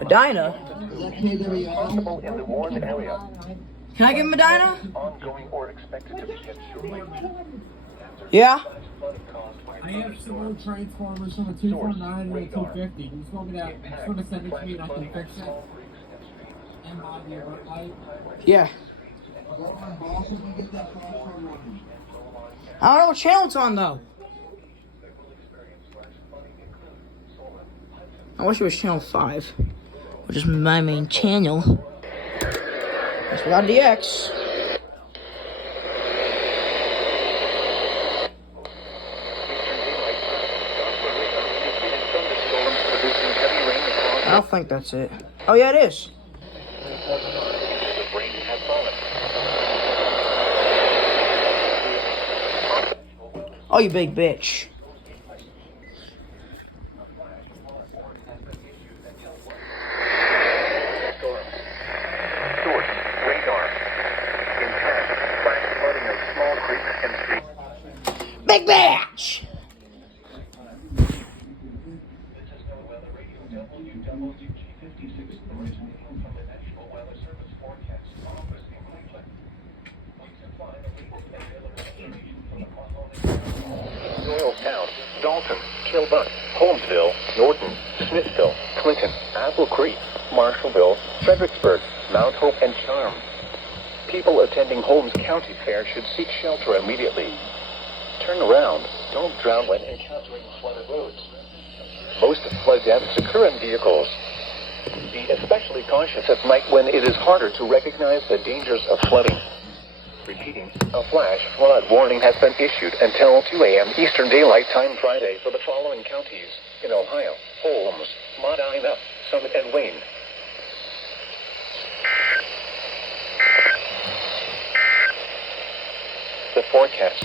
Medina. Can I get Medina? Yeah. I have some old transformers from a 249 and a 250. You just want to send it to me and I can fix it. And buy the alert light. Yeah. I don't know what channel it's on though. I wish it was channel 5, which is my main channel. Yes, we got DX. I don't think that's it. Oh yeah, it is. Oh, you big bitch. Big bitch! Doylestown, Dalton, Kilbuck, Holmesville, Norton, Smithville, Clinton, Apple Creek, Marshallville, Fredericksburg, Mount Hope, and Charm. People attending Holmes County Fair should seek shelter immediately. Turn around. Don't drown when encountering flooded roads. Most flood deaths occur in vehicles. Be especially cautious at night when it is harder to recognize the dangers of flooding. Repeating, a flash flood warning has been issued until 2 a.m. Eastern Daylight Time Friday for the following counties in Ohio: Holmes, Medina, Summit, and Wayne. The forecast.